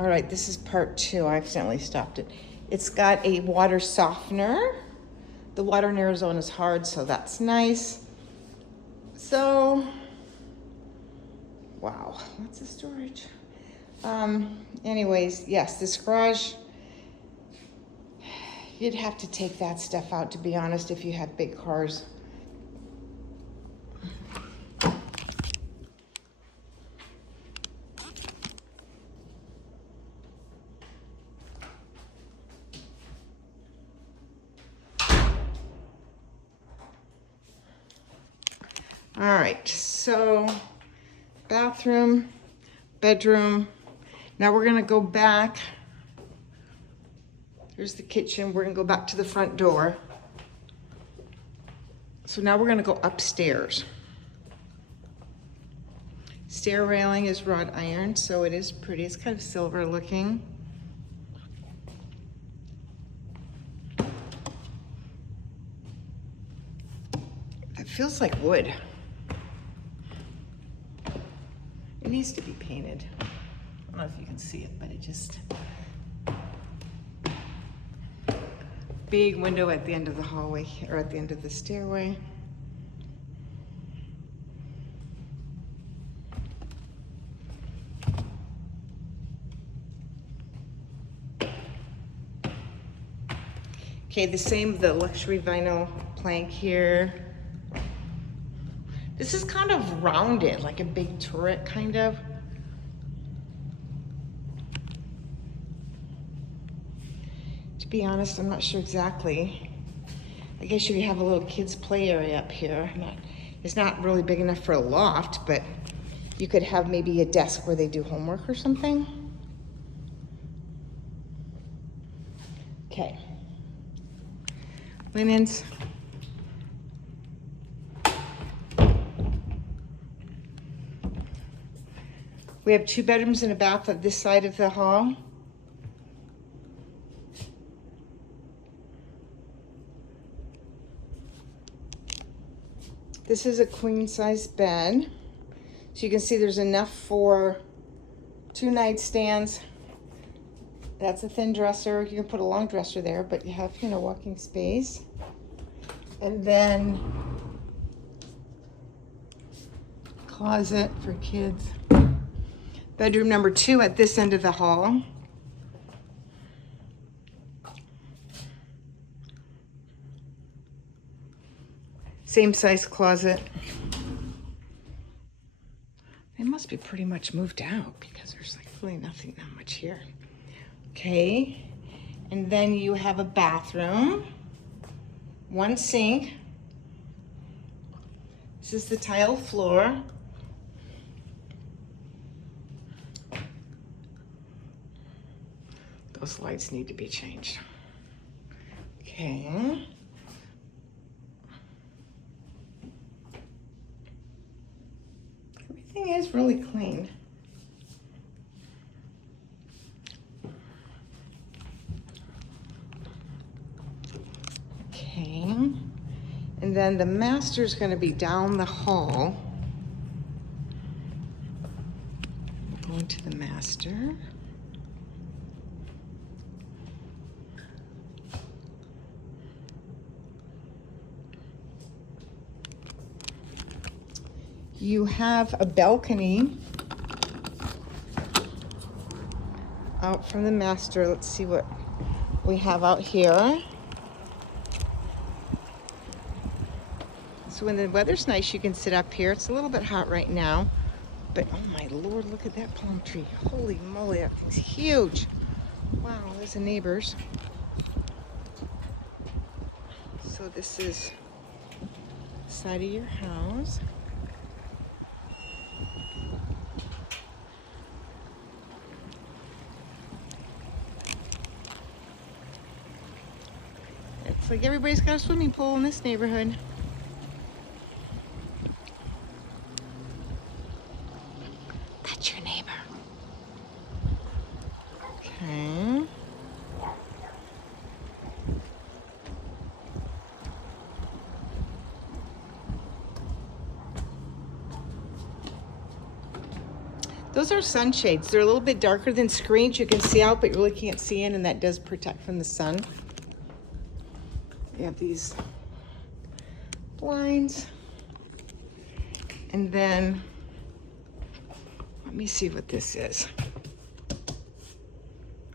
All right, this is part 2. I accidentally stopped it. It's got a water softener. The water in Arizona is hard, so that's nice. So, wow, lots of storage. Anyways, yes, this garage, you'd have to take that stuff out, to be honest, if you have big cars. All right, so bathroom, bedroom. Now we're gonna go back. Here's the kitchen. We're gonna go back to the front door. So now we're gonna go upstairs. Stair railing is wrought iron, so it is pretty. It's kind of silver looking. It feels like wood. It needs to be painted. I don't know if you can see it, but it just... Big window at the end of the hallway, or at the end of the stairway. Okay, the luxury vinyl plank here. This is kind of rounded, like a big turret, kind of. To be honest, I'm not sure exactly. I guess you have a little kids' play area up here. It's not really big enough for a loft, but you could have maybe a desk where they do homework or something. Okay. Linens. We have 2 bedrooms and a bath at this side of the hall. This is a queen size bed. So you can see there's enough for 2 nightstands. That's a thin dresser. You can put a long dresser there, but you have, you know, walking space. And then closet for kids. Bedroom number 2 at this end of the hall. Same size closet. They must be pretty much moved out because there's like really nothing that much here. Okay, and then you have a bathroom, 1 sink. This is the tile floor. Those lights need to be changed. Okay. Everything is really clean. Okay. And then the master's going to be down the hall. Going to the master. You have a balcony out from the master. Let's see what we have out here. So when the weather's nice, you can sit up here. It's a little bit hot right now, but oh my Lord, look at that palm tree. Holy moly, that thing's huge. Wow, there's the neighbors. So this is the side of your house. It's like everybody's got a swimming pool in this neighborhood. That's your neighbor. Okay. Those are sunshades. They're a little bit darker than screens. You can see out, but you really can't see in, and that does protect from the sun. You have these blinds. And then, let me see what this is.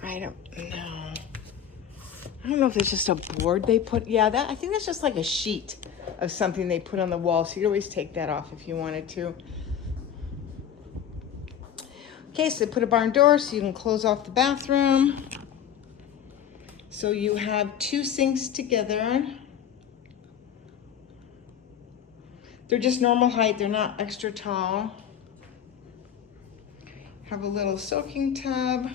I don't know. I don't know if it's just a board they put. Yeah, I think that's just like a sheet of something they put on the wall. So you could always take that off if you wanted to. Okay, so they put a barn door so you can close off the bathroom. So you have two sinks together. They're just normal height, they're not extra tall. Have a little soaking tub.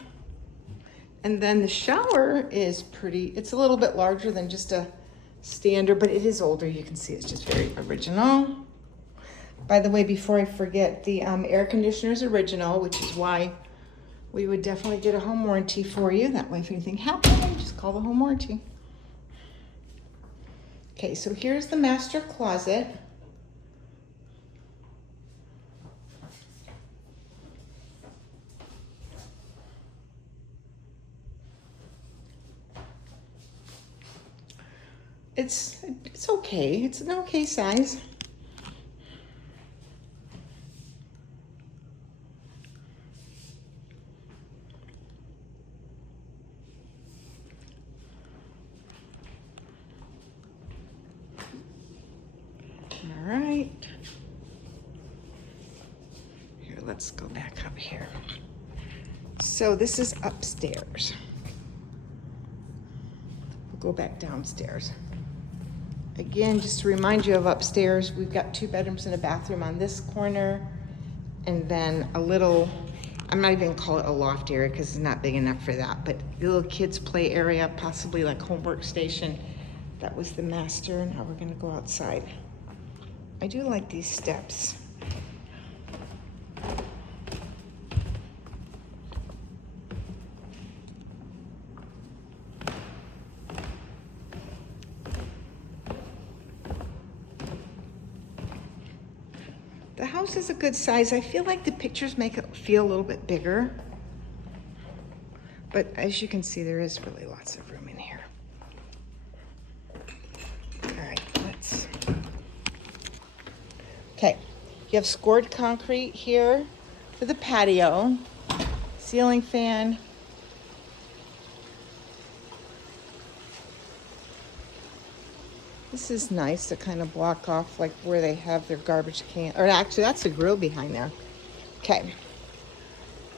And then the shower is pretty, it's a little bit larger than just a standard, but it is older. You can see it's just very original. By the way, before I forget, the air conditioner is original, which is why we would definitely get a home warranty for you. That way, if anything happened, just call the home warranty. Okay, so here's the master closet. It's okay. It's an okay size. All right. Here, let's go back up here. So this is upstairs. We'll go back downstairs. Again, just to remind you of upstairs, we've got 2 bedrooms and a bathroom on this corner, and then a little, I'm not even gonna call it a loft area because it's not big enough for that, but a little kids play area, possibly like homework station. That was the master. Now we're gonna go outside. I do like these steps. The house is a good size. I feel like the pictures make it feel a little bit bigger. But as you can see, there is really lots of room in here. All right, okay, you have scored concrete here for the patio, ceiling fan. This is nice to kind of block off like where they have their garbage can, or actually that's the grill behind there. Okay,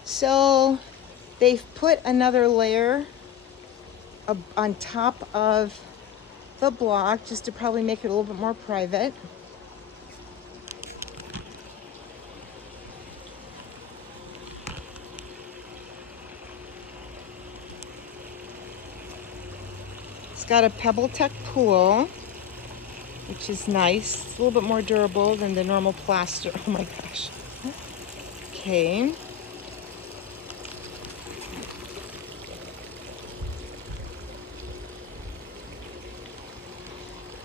so they've put another layer on top of the block just to probably make it a little bit more private. It's got a PebbleTec pool, which is nice. It's a little bit more durable than the normal plaster. Oh my gosh. Okay.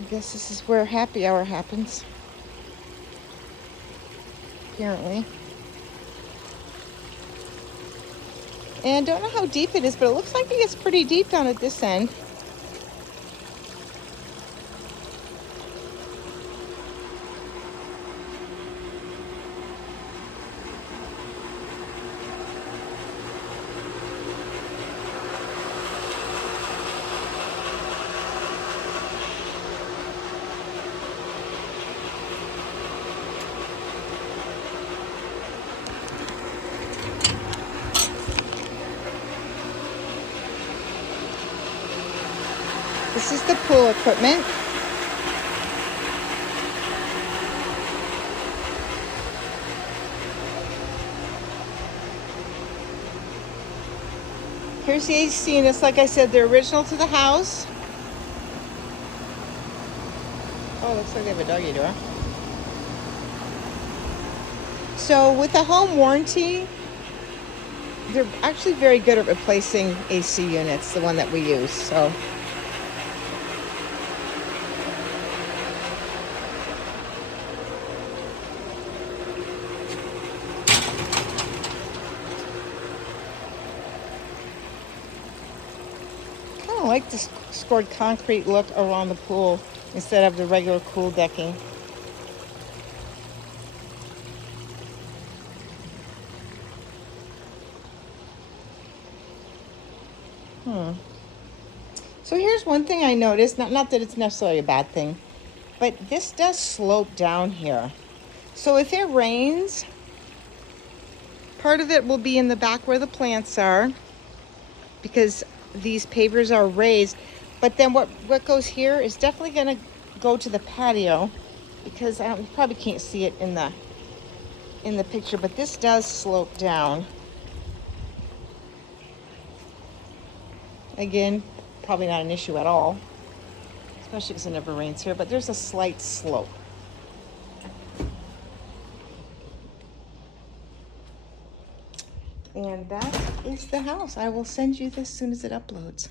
I guess this is where happy hour happens. Apparently. And I don't know how deep it is, but it looks like it gets pretty deep down at this end. This is the pool equipment. Here's the AC, and it's like I said, they're original to the house. Oh, looks like they have a doggy door. So with the home warranty, they're actually very good at replacing AC units, the one that we use. So of like the scored concrete look around the pool instead of the regular cool decking. So here's one thing I noticed, not that it's necessarily a bad thing, but this does slope down here. So if it rains, part of it will be in the back where the plants are because these pavers are raised. But then what goes here is definitely gonna go to the patio because you probably can't see it in the picture, but this does slope down. Again, probably not an issue at all, especially because it never rains here, but there's a slight slope. And that is the house. I will send you this as soon as it uploads.